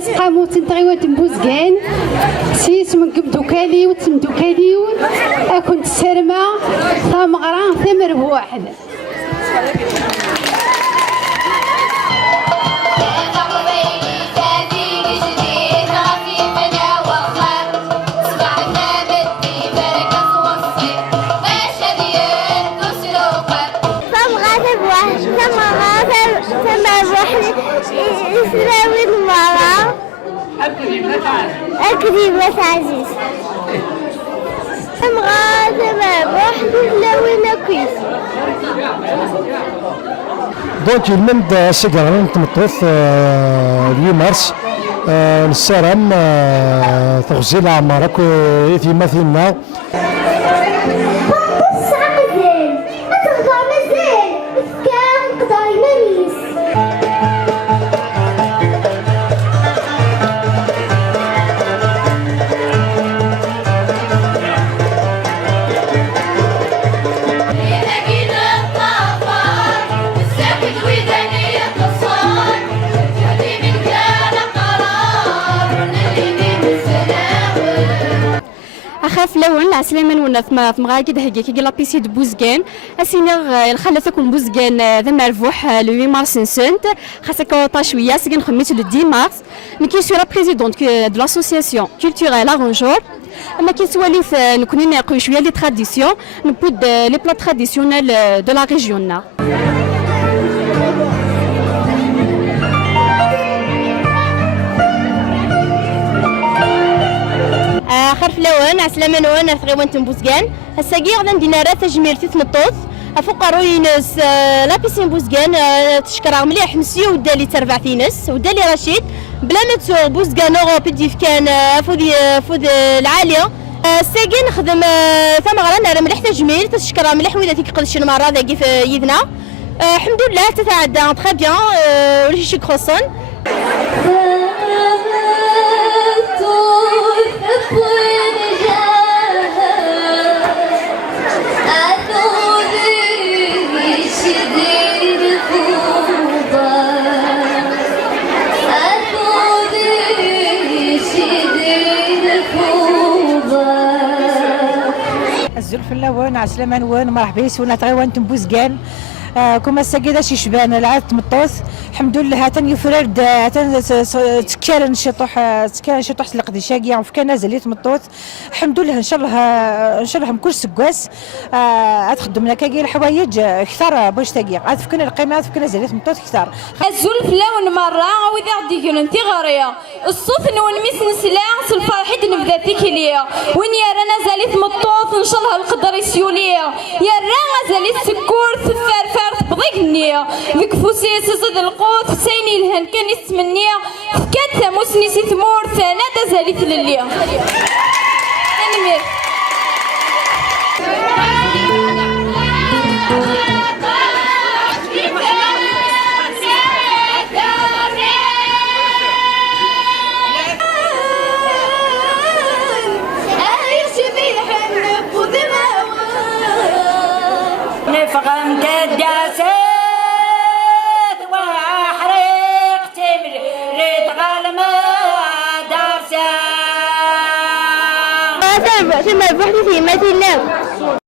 تسقامو تنتغيوات بوزكان سيس من قبدو كاليو تمدو كاليو أكنت سرمة ثمغران ثمر بواحد. أكريمة عزيز مغادرة بوحدي لوين كويس. دونك المند سيقران تمطوث ليمارس السلام تغزيل عمارك في مثلنا أخاف لون عسلامن ونث مغاكد هكي لا بيسي دو بوزغان اسينغ الخلفكم بوزغان ذا مرفوح لو 8 مارس نسنت خاصك وطا شويه سكن خميت لو 10 مارس مي كي سورا بريزيدونت دو لاسوسياسيون كولتوريل ارونجور اما كي سواليف نكون ناقي شويه لي تراديسيون نبود لي بلا تراديسيونيل دو لا ريجيون. خرف لون عسلامة نوان ثغيوان تنبوزكان الساقي غدا ندينا راه تجميل تمطوط افوق روينس لا بيسين بوزكان تشكرها مليح مسيو ودالي تربع فينس ودالي رشيد بلا ما تسوق بوزكان اوروبي ديف كان فود العاليه الساقي نخدم ثمغرا راه مليح تجميل تشكرها مليح ويدا تيقدش المره ذاكي في يدنا الحمد لله تتعدى تري بيان ولا شي كروسون. الزلف اللون عسلامة نوان مرحبا سونا تغيوان تنبوزكان كما الساقيده شي شبان العاد تمطوث الحمد لله هاتن يفرد هاتن تكارن شطوح تلقدي شاقيه وفكان زليت تمطوث الحمد لله ان شاء الله كل سكواس تخدم لنا كاكي الحوايج كثار باش تاقي عاد فكنا القيمه فكنا زليت تمطوث كثار. الزلف لون مره وإذا غادي يكون انت غاريه الصوت نون ميس نسلا الفرحيد نبدا فيك ليا وين يا رانا زاليت مطوث ان شاء الله القدر يسيوليا يا رانا زاليت سكور ثفار بضيق النية ذيك فوسي سزد القوت سيني الهن كان يتمنية كانت ثموسني سي ثمور ثانادا زاليت لليا أنمير نفغم كداسات وحريق تمر ريت غالما دارسا ثم بوحدي في مثل